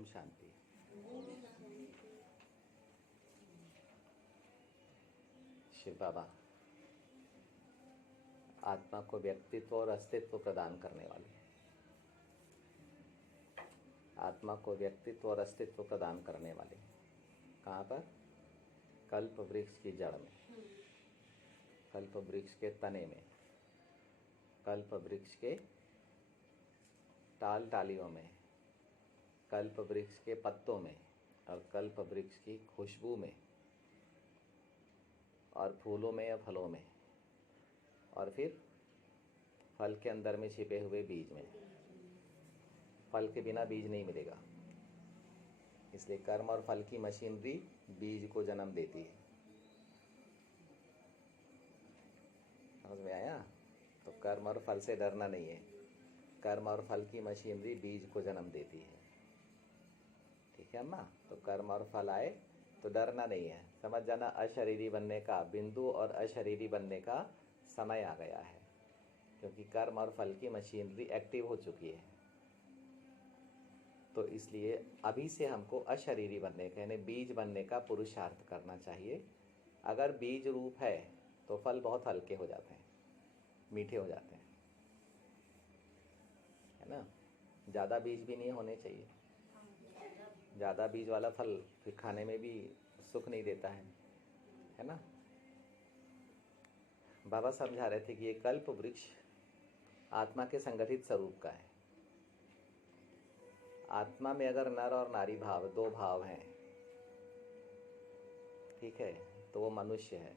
ओम शांति। शिव बाबा आत्मा को व्यक्तित्व और अस्तित्व प्रदान करने वाले, आत्मा को व्यक्तित्व और अस्तित्व प्रदान करने वाले। कहाँ पर? कल्प वृक्ष की जड़ में, कल्प वृक्ष के तने में, कल्प वृक्ष के टाल टालियों में, कल्प वृक्ष के पत्तों में और कल्प वृक्ष की खुशबू में और फूलों में या फलों में, और फिर फल के अंदर में छिपे हुए बीज में। फल के बिना बीज नहीं मिलेगा, इसलिए कर्म और फल की मशीनरी बीज को जन्म देती है। समझ में आया? तो कर्म और फल से डरना नहीं है, कर्म और फल की मशीनरी बीज को जन्म देती है। ठीक है अम्मा? तो कर्म और फल आए तो डरना नहीं है, समझ जाना अशरीरी बनने का बिंदु और अशरीरी बनने का समय आ गया है, क्योंकि कर्म और फल की मशीनरी एक्टिव हो चुकी है। तो इसलिए अभी से हमको अशरीरी बनने का यानी बीज बनने का पुरुषार्थ करना चाहिए। अगर बीज रूप है तो फल बहुत हल्के हो जाते हैं, मीठे हो जाते हैं, है ना? ज़्यादा बीज भी नहीं होने चाहिए, ज़्यादा बीज वाला फल फिर खाने में भी सुख नहीं देता है ना? बाबा समझा रहे थे कि ये कल्प वृक्ष आत्मा के संगठित स्वरूप का है। आत्मा में अगर नर और नारी भाव, दो भाव हैं, ठीक है, तो वो मनुष्य है,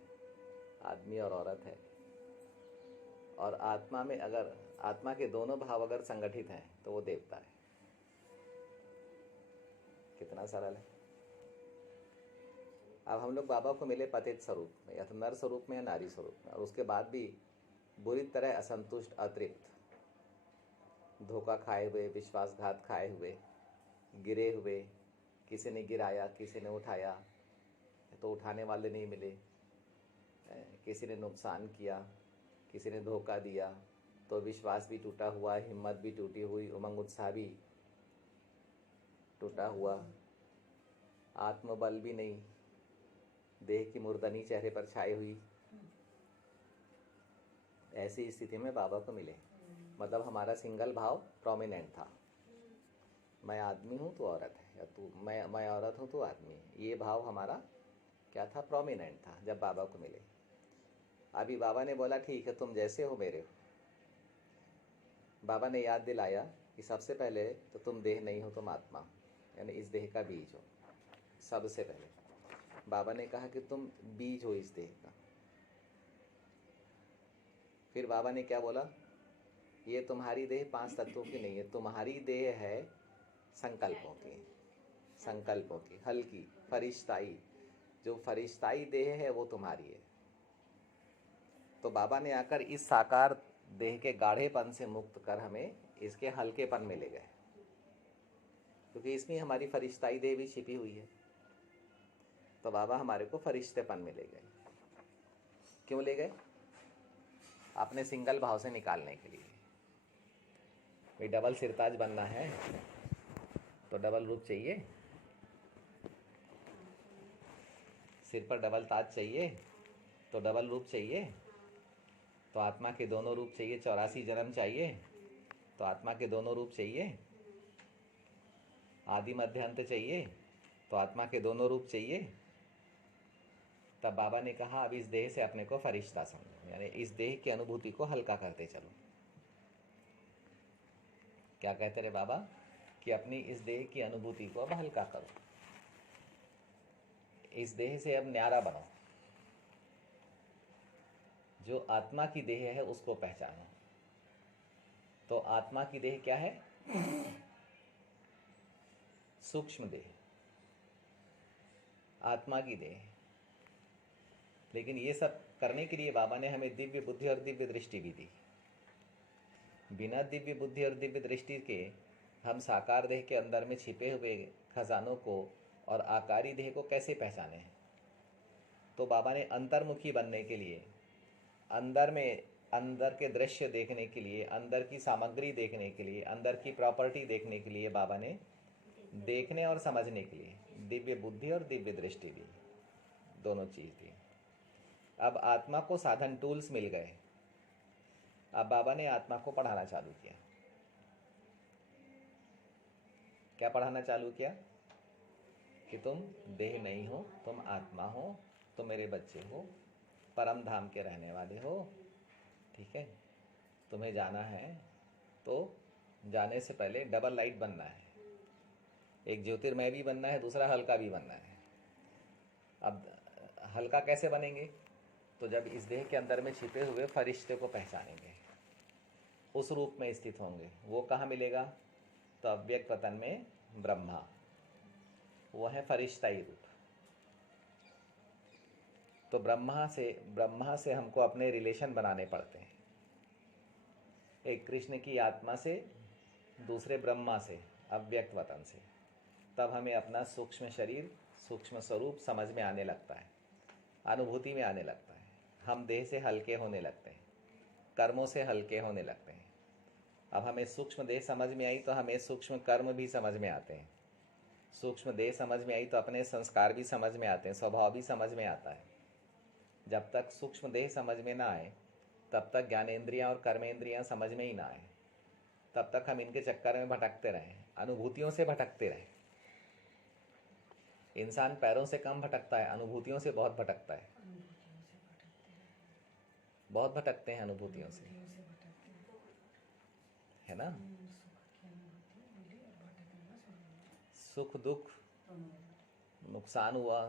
आदमी और औरत है। और आत्मा में अगर आत्मा के दोनों भाव अगर संगठित हैं तो वो देवता है। कितना सरल है। अब हम लोग बाबा को मिले पतित स्वरूप में, या तो नर स्वरूप में या नारी स्वरूप में, और उसके बाद भी बुरी तरह असंतुष्ट, अतृप्त, धोखा खाए हुए, विश्वासघात खाए हुए, गिरे हुए, किसी ने गिराया, किसी ने उठाया तो उठाने वाले नहीं मिले, किसी ने नुकसान किया, किसी ने धोखा दिया तो विश्वास भी टूटा हुआ, हिम्मत भी टूटी हुई, उमंग उत्साह भी टूटा हुआ, आत्मबल भी नहीं, देह की मुर्दनी चेहरे पर छाई हुई। ऐसी स्थिति में बाबा को मिले, मतलब हमारा सिंगल भाव प्रोमिनेंट था। मैं आदमी हूँ तो औरत है, या तू मैं औरत हूँ तो आदमी है। ये भाव हमारा क्या था? प्रोमिनेंट था जब बाबा को मिले। अभी बाबा ने बोला ठीक है तुम जैसे हो मेरे हो। बाबा ने याद दिलाया कि सबसे पहले तो तुम देह नहीं हो, तुम आत्मा, यानी इस देह का बीज हो। सबसे पहले बाबा ने कहा कि तुम बीज हो इस देह का। फिर बाबा ने क्या बोला? ये तुम्हारी देह 5 तत्वों की नहीं है, तुम्हारी देह है संकल्पों की, संकल्पों की, हल्की फरिश्ताई, जो फरिश्ताई देह है वो तुम्हारी है। तो बाबा ने आकर इस साकार देह के गाढ़ेपन से मुक्त कर हमें इसके हल्केपन में ले गए, क्योंकि इसमें हमारी फरिश्ताई देह भी छिपी हुई है। तो बाबा हमारे को फरिश्तेपन में ले गए। क्यों ले गए? अपने सिंगल भाव से निकालने के लिए। भाई डबल सिरताज बनना है तो डबल रूप चाहिए, सिर पर डबल ताज चाहिए तो डबल रूप चाहिए, तो आत्मा के दोनों रूप चाहिए। 84 जन्म चाहिए तो आत्मा के दोनों रूप चाहिए। आदि मध्य अंत चाहिए तो आत्मा के दोनों रूप चाहिए। तब बाबा ने कहा अब इस देह से अपने को फरिश्ता समझो, यानी इस देह की अनुभूति को हल्का करते चलो। क्या कहते रहे बाबा? कि अपनी इस देह की अनुभूति को अब हल्का करो, इस देह से अब न्यारा बनो, जो आत्मा की देह है उसको पहचानो। तो आत्मा की देह क्या है? सूक्ष्म देह, आत्मा की देह। लेकिन ये सब करने के लिए बाबा ने हमें दिव्य बुद्धि और दिव्य दृष्टि भी दी। बिना दिव्य बुद्धि और दिव्य दृष्टि के हम साकार देह के अंदर में छिपे हुए खजानों को और आकारी देह को कैसे पहचाने हैं? तो बाबा ने अंतर्मुखी बनने के लिए, अंदर के दृश्य देखने के लिए, अंदर की सामग्री देखने के लिए, अंदर की प्रॉपर्टी देखने के लिए बाबा ने देखने और समझने के लिए दिव्य बुद्धि और दिव्य दृष्टि दी, दोनों चीज दी। अब आत्मा को साधन टूल्स मिल गए। अब बाबा ने आत्मा को पढ़ाना चालू किया। क्या पढ़ाना चालू किया? कि तुम देह नहीं हो, तुम आत्मा हो, तुम मेरे बच्चे हो, परम धाम के रहने वाले हो। ठीक है, तुम्हें जाना है तो जाने से पहले डबल लाइट बनना है। एक ज्योतिर्मय भी बनना है, दूसरा हल्का भी बनना है। अब हल्का कैसे बनेंगे? तो जब इस देह के अंदर में छिपे हुए फरिश्ते को पहचानेंगे, उस रूप में स्थित होंगे। वो कहाँ मिलेगा? तो अव्यक्त वतन में ब्रह्मा, वो है फरिश्ताई रूप। तो ब्रह्मा से हमको अपने रिलेशन बनाने पड़ते हैं। एक कृष्ण की आत्मा से, दूसरे ब्रह्मा से, अव्यक्त वतन से। तब हमें अपना सूक्ष्म शरीर, सूक्ष्म स्वरूप समझ में आने लगता है, अनुभूति में आने लगता है। हम देह से हल्के होने लगते हैं, कर्मों से हल्के होने लगते हैं। अब हमें सूक्ष्म देह समझ में आई तो हमें सूक्ष्म कर्म भी समझ में आते हैं। सूक्ष्म देह समझ में आई तो अपने संस्कार भी समझ में आते हैं, स्वभाव भी समझ में आता है। जब तक सूक्ष्म देह समझ में ना आए तब तक ज्ञानेंद्रियां और कर्मेंद्रियां समझ में ही ना आए, तब तक हम इनके चक्कर में भटकते रहें, अनुभूतियों से भटकते रहें। इंसान पैरों से कम भटकता है, अनुभूतियों से बहुत भटकता है। बहुत भटकते हैं अनुभूतियों से, है ना? सुख दुख नुकसान हुआ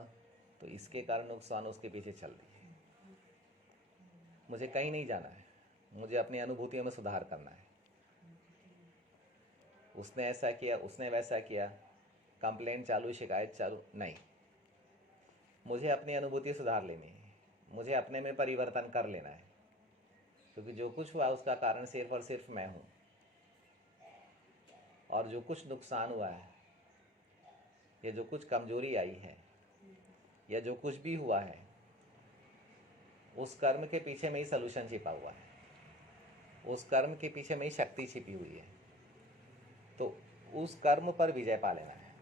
तो इसके कारण नुकसान, उसके पीछे चल रही है। मुझे कहीं नहीं जाना है, मुझे अपनी अनुभूतियों में सुधार करना है। उसने ऐसा किया, उसने वैसा किया, कंप्लेंट चालू, शिकायत चालू, नहीं। मुझे अपनी अनुभूति सुधार लेनी है, मुझे अपने में परिवर्तन कर लेना है। क्योंकि जो कुछ हुआ उसका कारण सिर्फ और सिर्फ मैं हूँ। और जो कुछ नुकसान हुआ है, या जो कुछ कमजोरी आई है, या जो कुछ भी हुआ है, उस कर्म के पीछे में ही सलूशन छिपा हुआ है, उस कर्म के पीछे में ही शक्ति छिपी हुई है। तो उस कर्म पर विजय पा लेना है।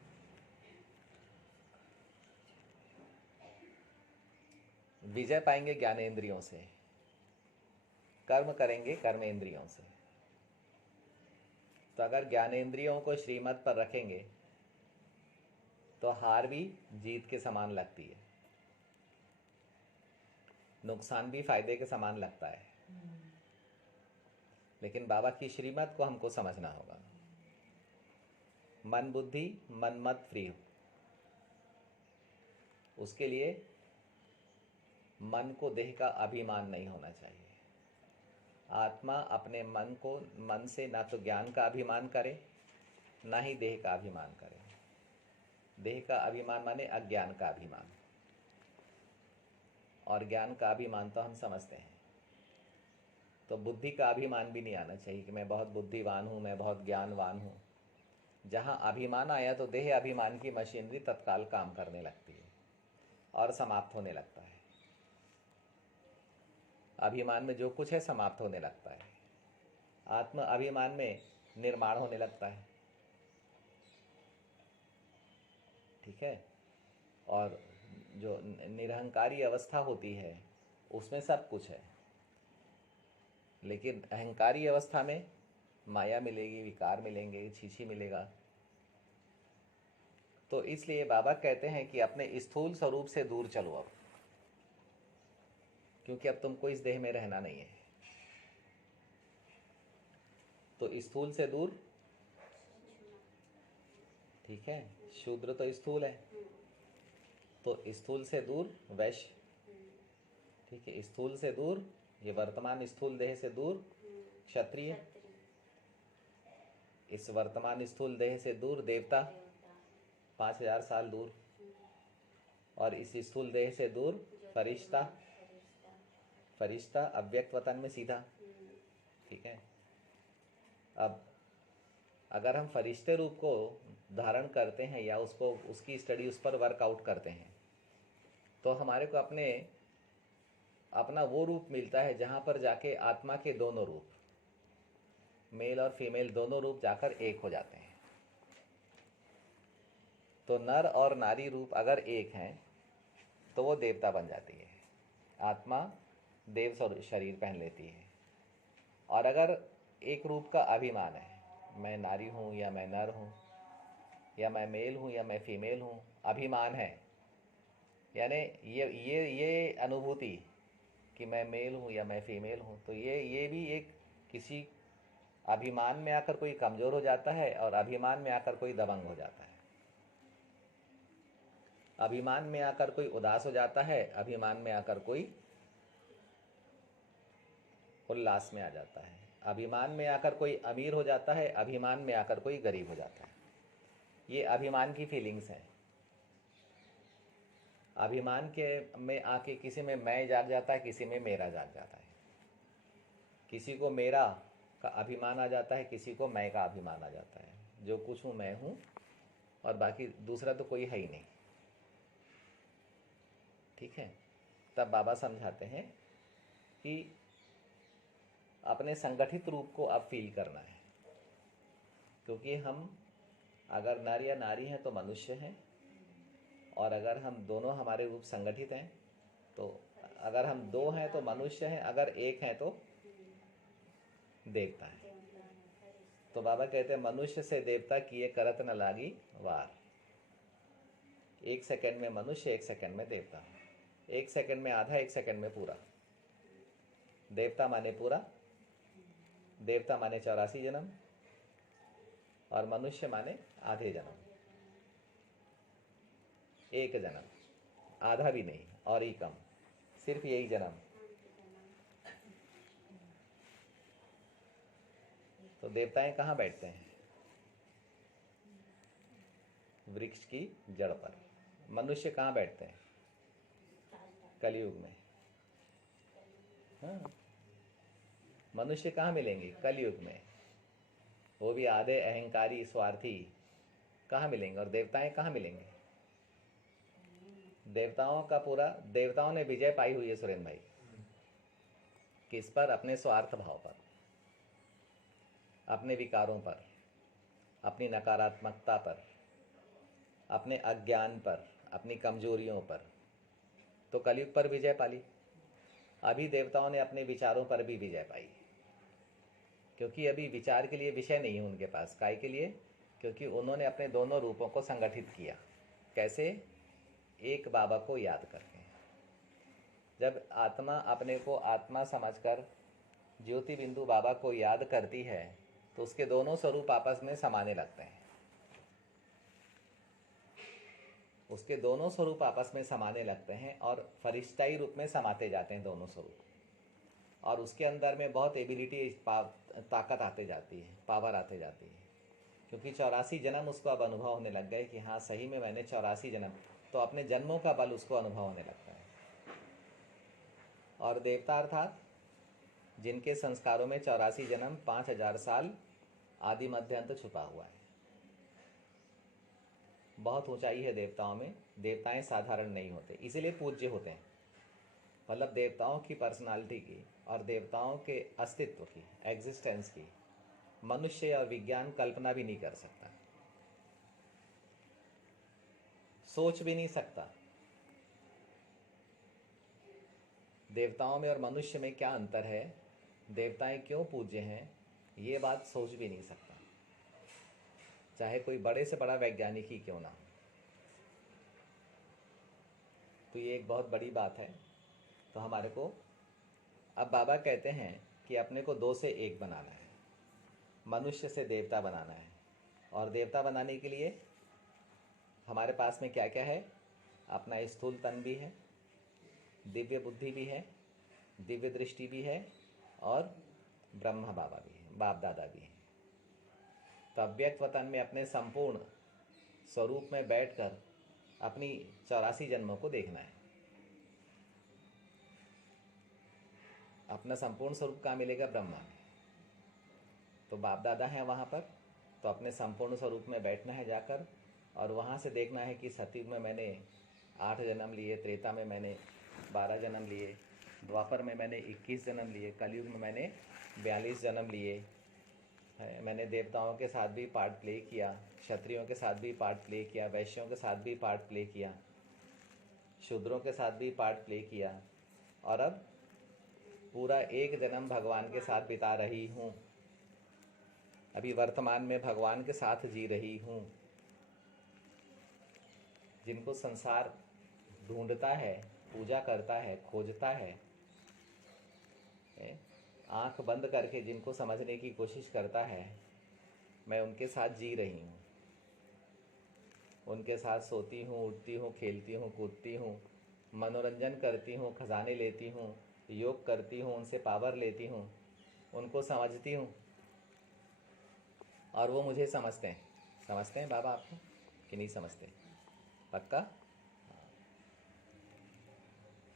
विजय पाएंगे ज्ञानेंद्रियों से, कर्म करेंगे कर्मेंद्रियों से। तो अगर ज्ञानेंद्रियों को श्रीमत पर रखेंगे तो हार भी जीत के समान लगती है, नुकसान भी फायदे के समान लगता है। लेकिन बाबा की श्रीमत को हमको समझना होगा। मन बुद्धि मन मत फ्री हो, उसके लिए मन को देह का अभिमान नहीं होना चाहिए। आत्मा अपने मन से ना तो ज्ञान का अभिमान करे, ना ही देह का अभिमान करे। देह का अभिमान माने अज्ञान का अभिमान, और ज्ञान का अभिमान तो हम समझते हैं। तो बुद्धि का अभिमान भी नहीं आना चाहिए कि मैं बहुत बुद्धिवान हूँ, मैं बहुत ज्ञानवान हूँ। जहाँ अभिमान आया तो देह अभिमान की मशीनरी तत्काल काम करने लगती है और समाप्त होने लगता है। अभिमान में जो कुछ है समाप्त होने लगता है, आत्म अभिमान में निर्माण होने लगता है। ठीक है? और जो निरहंकारी अवस्था होती है उसमें सब कुछ है, लेकिन अहंकारी अवस्था में माया मिलेगी, विकार मिलेंगे, छीछी मिलेगा। तो इसलिए बाबा कहते हैं कि अपने स्थूल स्वरूप से दूर चलो अब, क्योंकि अब तुमको इस देह में रहना नहीं है। तो स्थूल से दूर, ठीक है, शूद्र तो स्थूल है, तो स्थूल से दूर वैश्य, ठीक है, स्थूल से दूर, ये वर्तमान स्थूल देह से दूर क्षत्रिय, इस वर्तमान स्थूल देह से दूर देवता 5000 साल दूर, और इस स्थूल देह से दूर फरिश्ता, फरिश्ता अव्यक्त वतन में सीधा। ठीक है? अब अगर हम फरिश्ते रूप को धारण करते हैं या उसको, उसकी स्टडी, उस पर वर्कआउट करते हैं, तो हमारे को अपना वो रूप मिलता है जहाँ पर जाके आत्मा के दोनों रूप, मेल और फीमेल दोनों रूप जाकर एक हो जाते हैं। तो नर और नारी रूप अगर एक हैं तो वो देवता बन जाती है, आत्मा देव शरीर पहन लेती है। और अगर एक रूप का अभिमान है, मैं नारी हूँ या मैं नर हूँ, या मैं मेल हूँ या मैं फीमेल हूँ, अभिमान है, यानी ये अनुभूति कि मैं मेल हूँ या मैं फीमेल हूँ, तो ये भी एक किसी अभिमान में आकर कोई कमज़ोर हो जाता है और अभिमान में आकर कोई दबंग हो जाता है। अभिमान में आकर कोई उदास हो जाता है, अभिमान में आकर कोई उल्लास में आ जाता है, अभिमान में आकर कोई अमीर हो जाता है, अभिमान में आकर कोई गरीब हो जाता है। ये अभिमान की फीलिंग्स हैं। अभिमान के में आके किसी में मैं जाग जाता है, किसी में मेरा जाग जाता है, किसी को मेरा का अभिमान आ जाता है, किसी को मैं का अभिमान आ जाता है। जो कुछ हूँ मैं हूँ और बाकी दूसरा तो कोई है ही नहीं। ठीक है, तब बाबा समझाते हैं कि अपने संगठित रूप को अब फील करना है, क्योंकि हम अगर नर या नारी हैं तो मनुष्य हैं, और अगर हम दोनों हमारे रूप संगठित हैं तो अगर हम दो हैं तो मनुष्य हैं, अगर एक हैं तो देवता है। तो बाबा कहते हैं मनुष्य से देवता किए करत न लागी वार। 1 सेकंड में मनुष्य, 1 सेकंड में देवता, 1 सेकंड में आधा, 1 सेकंड में पूरा। देवता माने पूरा, देवता माने 84 जन्म, और मनुष्य माने आधे जन्म, 1 जन्म, आधा भी नहीं और ही कम, सिर्फ यही जन्म। तो देवताएं कहाँ बैठते हैं? वृक्ष की जड़ पर। मनुष्य कहाँ बैठते हैं? कलयुग में। हाँ, मनुष्य कहाँ मिलेंगे? कलयुग में, वो भी आधे अहंकारी स्वार्थी कहाँ मिलेंगे? और देवताएं कहाँ मिलेंगे? देवताओं का पूरा, देवताओं ने विजय पाई हुई है सुरेंद्र भाई। किस पर? अपने स्वार्थ भाव पर, अपने विकारों पर, अपनी नकारात्मकता पर, अपने अज्ञान पर, अपनी कमजोरियों पर। तो कलयुग पर विजय पाली। अभी देवताओं ने अपने विचारों पर भी विजय पाई, क्योंकि अभी विचार के लिए विषय नहीं है उनके पास। काय के लिए? क्योंकि उन्होंने अपने दोनों रूपों को संगठित किया। कैसे? एक बाबा को याद करके। जब आत्मा अपने को आत्मा समझकर ज्योति बिंदु बाबा को याद करती है तो उसके दोनों स्वरूप आपस में समाने लगते हैं। उसके दोनों स्वरूप आपस में समाने लगते हैं और फरिश्ताई रूप में समाते जाते हैं दोनों स्वरूप। और उसके अंदर में बहुत एबिलिटी, ताकत आते जाती है, पावर आते जाती है, क्योंकि 84 जन्म उसको अब अनुभव होने लग गए कि हाँ सही में मैंने 84 जन्म, तो अपने जन्मों का बल उसको अनुभव होने लगता है। और देवता अर्थात जिनके संस्कारों में 84 जन्म, 5000 साल आदि मध्य अंत छुपा हुआ है। बहुत ऊंचाई है देवताओं में। देवताएं साधारण नहीं होते, इसीलिए पूज्य होते हैं। मतलब देवताओं की पर्सनालिटी की और देवताओं के अस्तित्व की, एग्जिस्टेंस की, मनुष्य और विज्ञान कल्पना भी नहीं कर सकता, सोच भी नहीं सकता। देवताओं में और मनुष्य में क्या अंतर है, देवताएं क्यों पूज्य हैं, ये बात सोच भी नहीं सकता, चाहे कोई बड़े से बड़ा वैज्ञानिक ही क्यों ना हो। तो ये एक बहुत बड़ी बात है। तो हमारे को अब बाबा कहते हैं कि अपने को 2 से 1 बनाना है, मनुष्य से देवता बनाना है। और देवता बनाने के लिए हमारे पास में क्या क्या है? अपना स्थूल तन भी है, दिव्य बुद्धि भी है, दिव्य दृष्टि भी है, और ब्रह्मा बाबा भी है, बाप दादा भी है। तो अव्यक्त वतन में अपने संपूर्ण स्वरूप में बैठकर अपनी 84 जन्मों को देखना है। अपना संपूर्ण स्वरूप कहाँ मिलेगा? ब्रह्मा में। तो बाप दादा हैं वहाँ पर, तो अपने संपूर्ण स्वरूप में बैठना है जाकर, और वहाँ से देखना है कि सतयुग में मैंने 8 जन्म लिए, त्रेता में मैंने 12 जन्म लिए, द्वापर में मैंने 21 जन्म लिए, कलयुग में मैंने 42 जन्म लिए, है। मैंने देवताओं के साथ भी पार्ट प्ले किया, क्षत्रियों के साथ भी पार्ट प्ले किया, वैश्यों के साथ भी पार्ट प्ले किया, शूद्रों के साथ भी पार्ट प्ले किया, और अब पूरा एक जन्म भगवान के साथ बिता रही हूँ। अभी वर्तमान में भगवान के साथ जी रही हूँ। जिनको संसार ढूंढता है, पूजा करता है, खोजता है, आंख बंद करके जिनको समझने की कोशिश करता है, मैं उनके साथ जी रही हूँ। उनके साथ सोती हूँ, उठती हूँ, खेलती हूँ, कूदती हूँ, मनोरंजन करती हूँ, खजाने लेती हूँ, योग करती हूँ, उनसे पावर लेती हूँ, उनको समझती हूँ, और वो मुझे समझते हैं। समझते हैं बाबा आपको कि नहीं समझते? पक्का?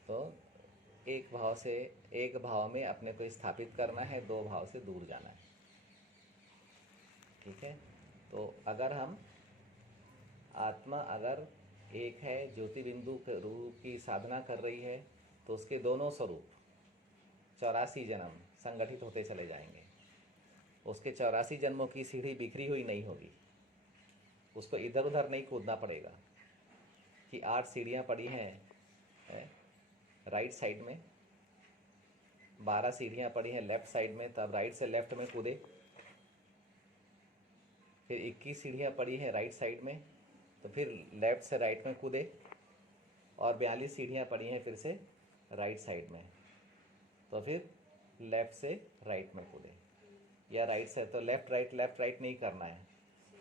तो एक भाव में अपने को स्थापित करना है, दो भाव से दूर जाना है। ठीक है? तो अगर हम आत्मा अगर एक है, ज्योति बिंदु के रूप की साधना कर रही है, तो उसके दोनों स्वरूप 84 जन्म संगठित होते चले जाएंगे। उसके 84 जन्मों की सीढ़ी बिखरी हुई नहीं होगी। उसको इधर उधर नहीं कूदना पड़ेगा कि 8 सीढ़ियाँ पड़ी हैं राइट साइड में, 12 सीढ़ियाँ पड़ी हैं लेफ्ट साइड में, तब राइट से लेफ्ट में कूदे। फिर 21 सीढ़ियाँ पड़ी हैं राइट साइड में, तो फिर लेफ्ट से राइट में कूदे। और 42 सीढ़ियाँ पड़ी हैं फिर से राइट साइड में, तो फिर लेफ्ट से राइट में कूदे। या राइट से तो लेफ्ट राइट नहीं करना है,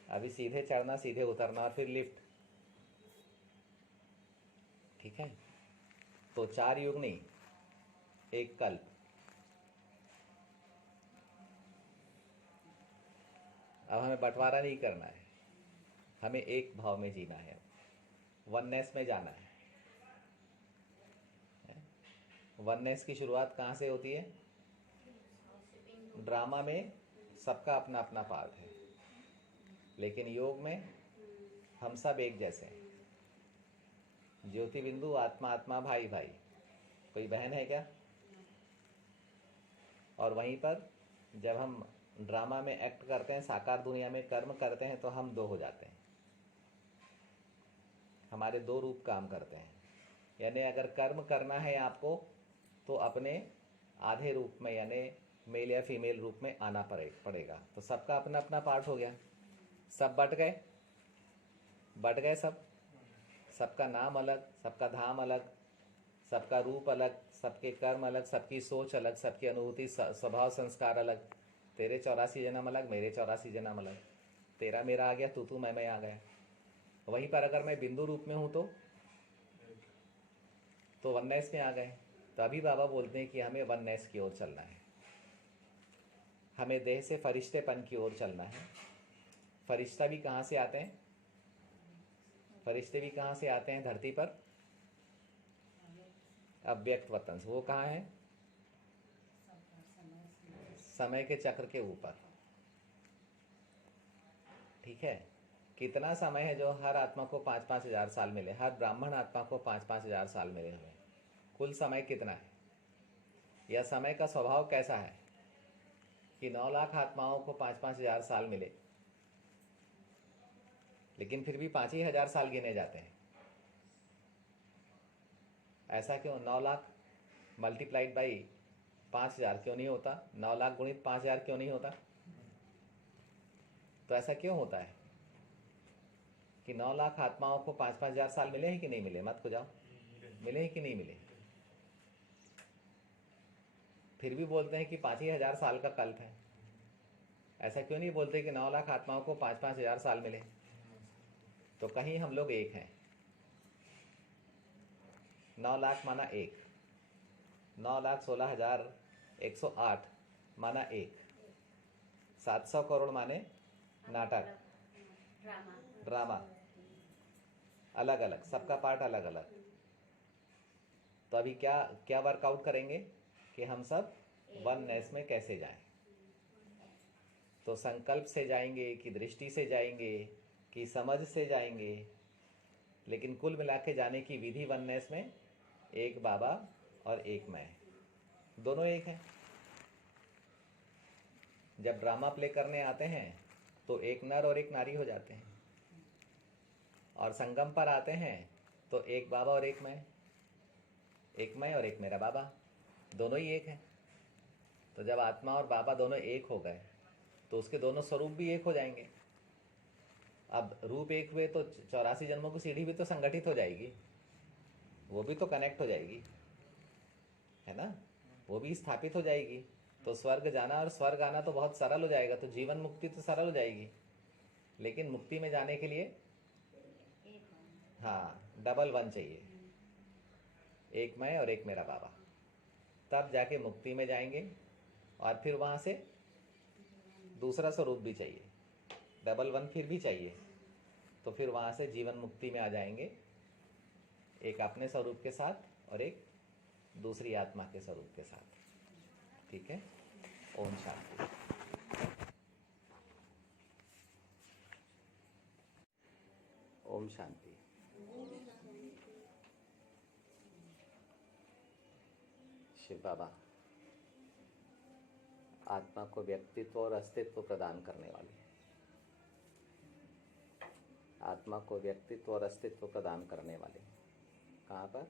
अभी सीधे चढ़ना, सीधे उतरना, और फिर लिफ्ट। ठीक है? तो 4 युग नहीं, एक कल्प। अब हमें बंटवारा नहीं करना है, हमें एक भाव में जीना है, वननेस में जाना है। वननेस की शुरुआत कहाँ से होती है? ड्रामा में सबका अपना अपना पार्ट है, लेकिन योग में हम सब एक जैसे हैं। ज्योति बिंदु, आत्मा आत्मा, भाई भाई, कोई बहन है क्या? और वहीं पर जब हम ड्रामा में एक्ट करते हैं, साकार दुनिया में कर्म करते हैं, तो हम दो हो जाते हैं। हमारे दो रूप काम करते हैं। यानी अगर कर्म करना है आपको, तो अपने आधे रूप में, यानी मेल या फीमेल रूप में आना पड़ेगा। तो सबका अपना अपना पार्ट हो गया, सब बट गए सब। सबका नाम अलग, सबका धाम अलग, सबका रूप अलग, सबके कर्म अलग, सबकी सोच अलग, सबकी अनुभूति, स्वभाव, संस्कार अलग। तेरे 84 जन्म अलग, मेरे 84 जन्म अलग। तेरा मेरा आ गया, तू मैं आ गया। वहीं पर अगर मैं बिंदु रूप में हूं तो वननेस में आ गए। तो अभी बाबा बोलते हैं कि हमें वननेस की ओर चलना है, हमें देह से फरिश्तेपन की ओर चलना है। फरिश्ता भी कहाँ से आते हैं? फरिश्ते भी कहाँ से आते हैं धरती पर? अव्यक्त वतन से। वो कहाँ है? समय के चक्र के ऊपर। ठीक है? कितना समय है जो हर आत्मा को 5-5 हजार साल मिले? हर ब्राह्मण आत्मा को 5-5 हजार साल मिले हुए। कुल समय कितना है? यह समय का स्वभाव कैसा है कि 9 लाख आत्माओं को 5-5 हजार साल मिले, लेकिन फिर भी 5 ही हजार साल गिने जाते हैं। ऐसा क्यों? 9 लाख मल्टीप्लाइड बाई 5,000 क्यों नहीं होता? 9 लाख गुणित 5,000 क्यों नहीं होता? तो ऐसा क्यों होता है कि 9 लाख आत्माओं को 5-5 हजार साल मिले हैं कि नहीं मिले? मत को जाओ, मिले हैं कि नहीं मिले? फिर भी बोलते हैं कि 5 ही हजार साल का कल्प है। ऐसा क्यों नहीं बोलते कि 9 लाख आत्माओं को 5-5 हजार साल मिले? तो कहीं हम लोग एक हैं। 9 लाख माना एक, 9,16,108 माना एक, 700 करोड़ माने नाटक, ड्रामा, अलग अलग, सबका पार्ट अलग अलग। तो अभी क्या क्या वर्कआउट करेंगे कि हम सब वननेस में कैसे जाएं? तो संकल्प से जाएंगे कि दृष्टि से जाएंगे कि समझ से जाएंगे, लेकिन कुल मिला के जाने की विधि वननेस में एक बाबा और एक मैं, दोनों एक हैं। जब ड्रामा प्ले करने आते हैं तो एक नर और एक नारी हो जाते हैं, और संगम पर आते हैं तो एक बाबा और एक मैं और एक मेरा बाबा, दोनों ही एक हैं। तो जब आत्मा और बाबा दोनों एक हो गए तो उसके दोनों स्वरूप भी एक हो जाएंगे। अब रूप एक हुए तो 84 जन्मों की सीढ़ी भी तो संगठित हो जाएगी, वो भी तो कनेक्ट हो जाएगी, है ना, वो भी स्थापित हो जाएगी। तो स्वर्ग जाना और स्वर्ग आना तो बहुत सरल हो जाएगा, तो जीवन मुक्ति तो सरल हो जाएगी। लेकिन मुक्ति में जाने के लिए हाँ डबल वन चाहिए, एक मैं और एक मेरा बाबा, तब जाके मुक्ति में जाएंगे। और फिर वहाँ से दूसरा स्वरूप भी चाहिए, डबल वन फिर भी चाहिए, तो फिर वहाँ से जीवन मुक्ति में आ जाएंगे, एक अपने स्वरूप के साथ और एक दूसरी आत्मा के स्वरूप के साथ। ठीक है, ओम शांति। ओम शांति। शिव बाबा आत्मा को व्यक्तित्व और अस्तित्व प्रदान करने वाले, आत्मा को व्यक्तित्व और अस्तित्व प्रदान करने वाले। कहाँ पर?